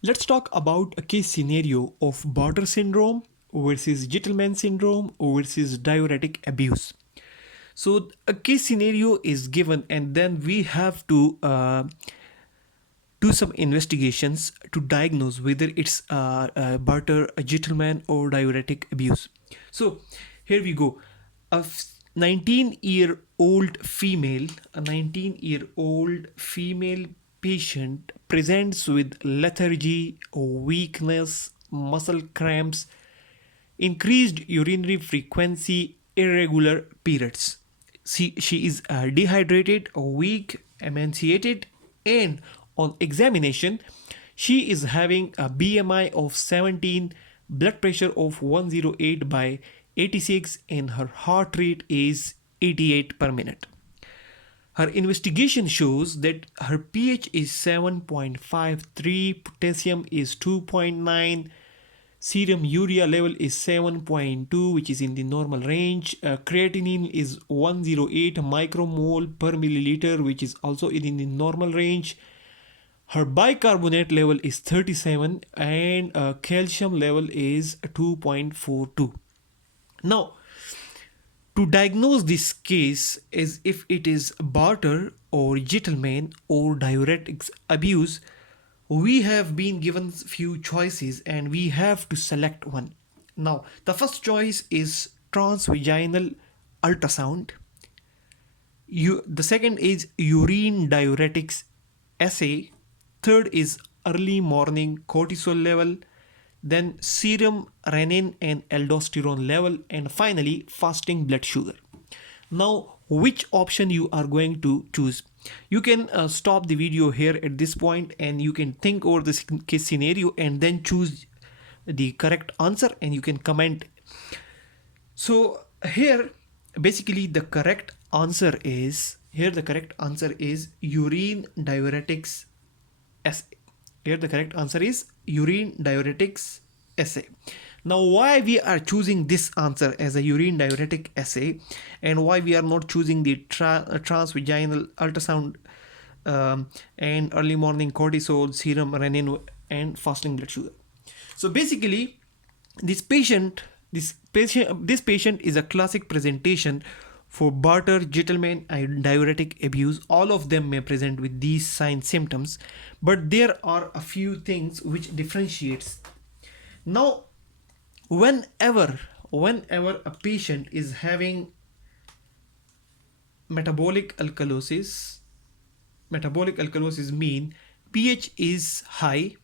Let's talk about a case scenario of Bartter syndrome versus Gitelman syndrome versus diuretic abuse. So a case scenario is given, and then we have to do some investigations to diagnose whether it's Bartter, a Gitelman, or diuretic abuse. So here we go. A 19-year-old female, a 19-year-old female patient presents with lethargy, weakness, muscle cramps, increased urinary frequency, irregular periods. She is dehydrated, weak, emaciated, and on examination, she is having a BMI of 17, blood pressure of 108 by 86, and her heart rate is 88 per minute. Her investigation shows that her pH is 7.53, potassium is 2.9, serum urea level is 7.2, which is in the normal range. Creatinine is 108 micromole per milliliter, which is also in the normal range. Her bicarbonate level is 37 and calcium level is 2.42. Now, to diagnose this case as if it is Bartter or Gitelman or diuretics abuse, we have been given few choices and we have to select one. Now, the first choice is transvaginal ultrasound. The second is urine diuretics assay. Third is early morning cortisol level. Then serum renin and aldosterone level, and finally fasting blood sugar. Now, which option you are going to choose? You can stop the video here at this point and you can think over this case scenario and then choose the correct answer and you can comment. So here basically the correct answer is urine diuretics assay. Here the correct answer is urine diuretics assay. Now, why we are choosing this answer as a urine diuretic assay and why we are not choosing the transvaginal ultrasound and early morning cortisol, serum renin, and fasting blood sugar. So basically, this patient is a classic presentation for Bartter, Gitelman, and diuretic abuse. All of them may present with these signs symptoms, but there are a few things which differentiates. Now, whenever a patient is having metabolic alkalosis mean pH is high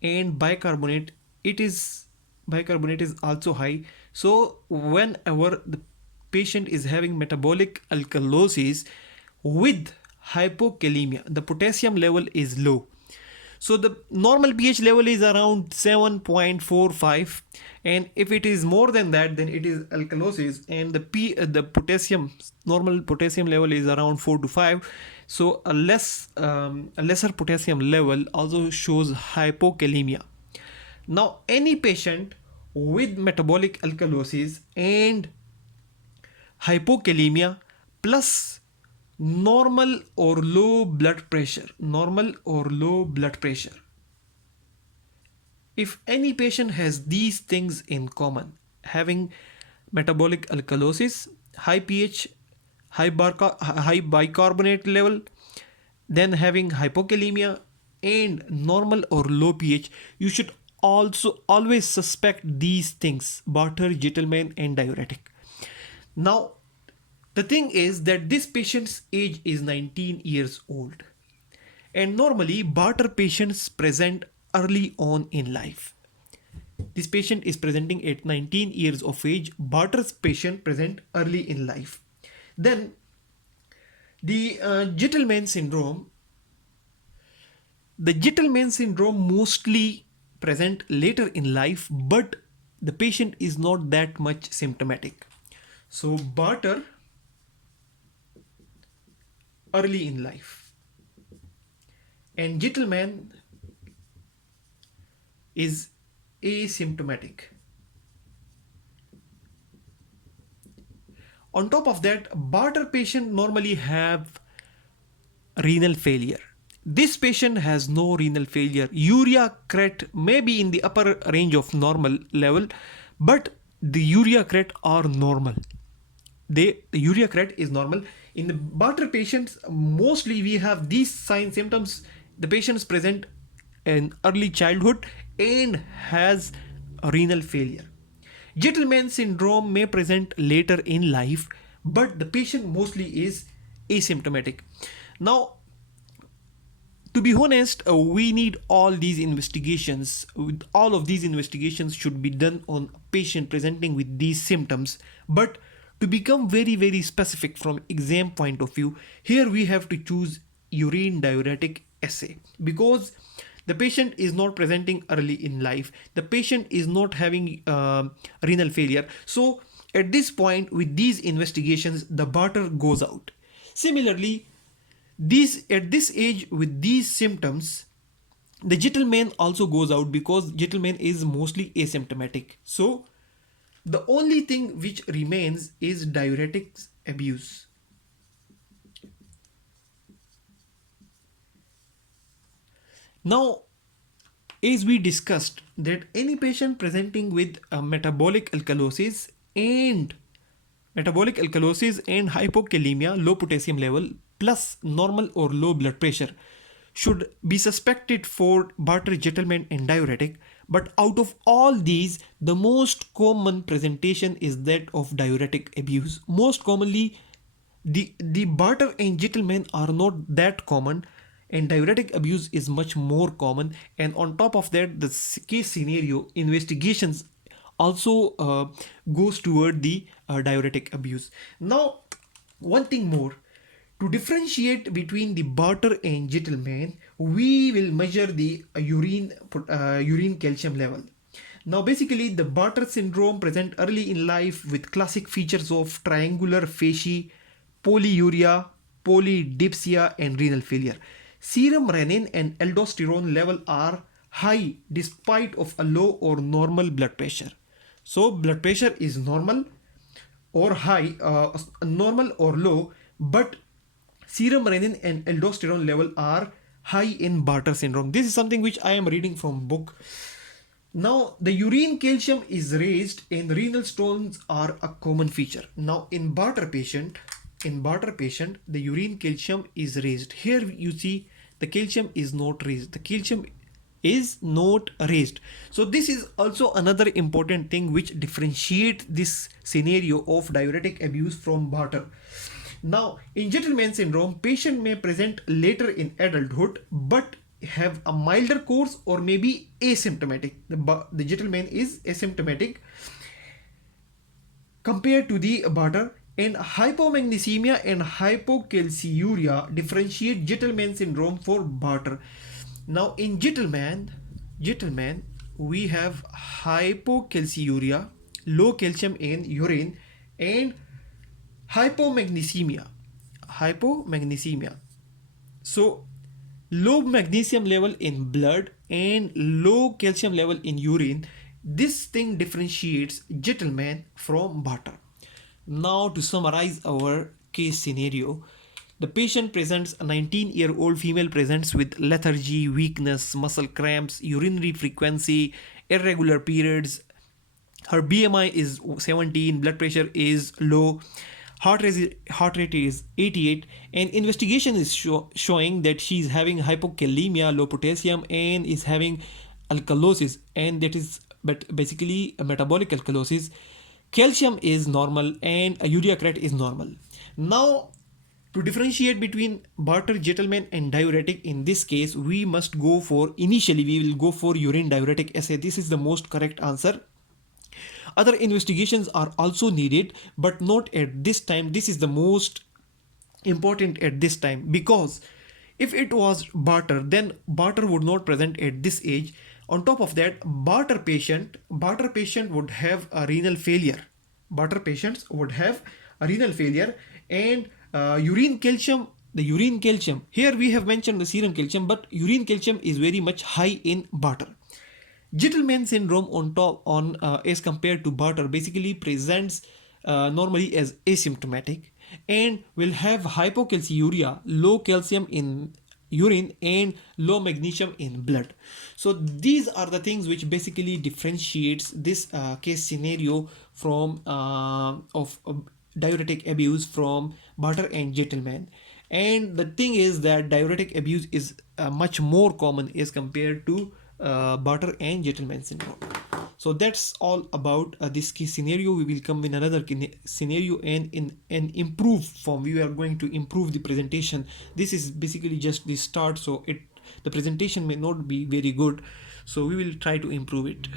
and bicarbonate is also high. So whenever the patient is having metabolic alkalosis with hypokalemia, the potassium level is low. So the normal pH level is around 7.45, and if it is more than that, then it is alkalosis, and the potassium normal potassium level is around 4 to 5. So a lesser potassium level also shows hypokalemia. Now, any patient with metabolic alkalosis and hypokalemia plus normal or low blood pressure, if any patient has these things in common, having metabolic alkalosis, high pH, high bicarbonate level, then having hypokalemia and normal or low pH, you should also always suspect these things: Bartter, Gitelman, and diuretic. Now, the thing is that this patient's age is 19 years old, and normally Bartter patients present early on in life. This patient is presenting at 19 years of age. Barter's patient present early in life. Then the Gitelman syndrome mostly present later in life, but the patient is not that much symptomatic. So Bartter early in life and Gitelman is asymptomatic. On top of that, Bartter patient normally have renal failure. This patient has no renal failure. Urea cret may be in the upper range of normal level, but the urea cret are normal. The urea cret is normal. In the Bartter patients, mostly we have these signs symptoms. The patients present in early childhood and has renal failure. Gitelman syndrome may present later in life, but the patient mostly is asymptomatic. Now, to be honest, we need all these investigations. All of these investigations should be done on a patient presenting with these symptoms. But to become very, very specific from exam point of view, here we have to choose urine diuretic assay, because the patient is not presenting early in life. The patient is not having renal failure. So at this point, with these investigations, the Bartter goes out. Similarly, these at this age with these symptoms, the Gitelman also goes out, because Gitelman is mostly asymptomatic. So the only thing which remains is diuretics abuse. Now, as we discussed, that any patient presenting with a metabolic alkalosis and hypokalemia, low potassium level, plus normal or low blood pressure should be suspected for Bartter, Gitelman and diuretic. But out of all these, the most common presentation is that of diuretic abuse. Most commonly, the Bartter and Gitelman are not that common, and diuretic abuse is much more common. And on top of that, the case scenario investigations also goes toward the diuretic abuse. Now, one thing more, to differentiate between the Bartter and Gitelman, we will measure the urine calcium level. Now, basically, the Bartter syndrome present early in life with classic features of triangular facie, polyuria, polydipsia, and renal failure. Serum renin and aldosterone level are high despite of a low or normal blood pressure. So blood pressure is normal or high, normal or low, but serum renin and aldosterone level are high in Bartter syndrome. This is something which I am reading from book. Now, the urine calcium is raised and renal stones are a common feature. Now, in Bartter patient, the urine calcium is raised. Here you see the calcium is not raised. The calcium is not raised. So this is also another important thing which differentiate this scenario of diuretic abuse from Bartter. Now, in Gitelman syndrome, patient may present later in adulthood but have a milder course or maybe asymptomatic. The Gitelman is asymptomatic compared to the Bartter, and hypomagnesemia and hypocalciuria differentiate Gitelman syndrome for Bartter. Now, in Gitelman, we have hypocalciuria, low calcium in urine, and hypomagnesemia. So, low magnesium level in blood and low calcium level in urine. This thing differentiates Gitelman from Bartter. Now, to summarize our case scenario, the patient presents, a 19-year-old female presents with lethargy, weakness, muscle cramps, urinary frequency, irregular periods. Her BMI is 17, blood pressure is low, heart rate is 88, and investigation is showing that she is having hypokalemia, low potassium, and is having alkalosis, and that is basically a metabolic alkalosis. Calcium is normal and a urea cret is normal. Now, to differentiate between Bartter, Gitelman and diuretic, in this case, we must go for, initially we will go for urine diuretic assay. This is the most correct answer. Other investigations are also needed, but not at this time. This is the most important at this time, because if it was Bartter, then Bartter would not present at this age. On top of that, Bartter patient would have a renal failure. Bartter patients would have a renal failure, and urine calcium. The urine calcium, here we have mentioned the serum calcium, but urine calcium is very much high in Bartter. Gitelman syndrome as compared to Bartter basically presents normally as asymptomatic and will have hypocalciuria, low calcium in urine and low magnesium in blood. So these are the things which basically differentiates this case scenario from of diuretic abuse from Bartter and Gitelman. And the thing is that diuretic abuse is much more common as compared to Bartter and Gitelman syndrome. So that's all about this case scenario. We will come in another scenario, and in an improved form we are going to improve the presentation. This is basically just the start, so the presentation may not be very good, so we will try to improve it.